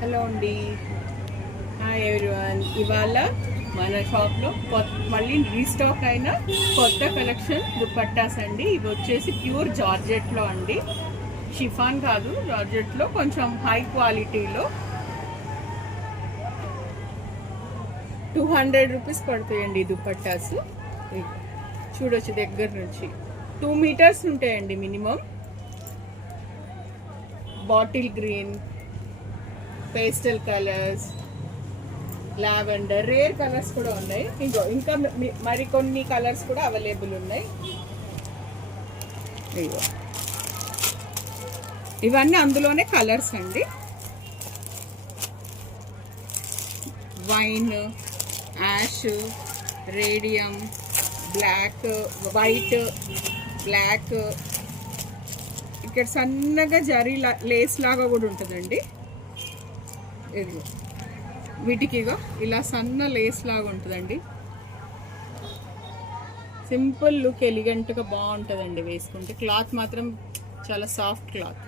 Hello అండి, hi everyone. ఇవాళ మన షాప్లో మళ్ళీ రీస్టాక్ అయిన కొత్త కలెక్షన్ దుపట్టాస్ అండి. ఇవి వచ్చేసి ప్యూర్ జార్జెట్లో అండి, షిఫాన్ కాదు, జార్జెట్లో కొంచెం హై క్వాలిటీలో 200 రూపీస్ పడుతాయండి ఈ దుపట్టాస్. చూడొచ్చు దగ్గర నుంచి 2 మీటర్స్ ఉంటాయండి minimum. Bottle green, pastel colours, lavender, rare colours కూడా ఉన్నాయి. ఇంకా మరికొన్ని కలర్స్ కూడా అవైలబుల్ ఉన్నాయి. ఇవన్నీ అందులోనే కలర్స్ అండి. Wine, ash, radium, black, white, black. ఇక్కడ సన్నగా జరీ లేస్ లాగా కూడా ఉంటుందండి. వీటికి ఇలా సన్న లేస్ లాగా ఉంటుందండి. సింపుల్ లుక్, ఎలిగెంట్గా బాగుంటుందండి వేసుకుంటే. క్లాత్ మాత్రం చాలా సాఫ్ట్ క్లాత్.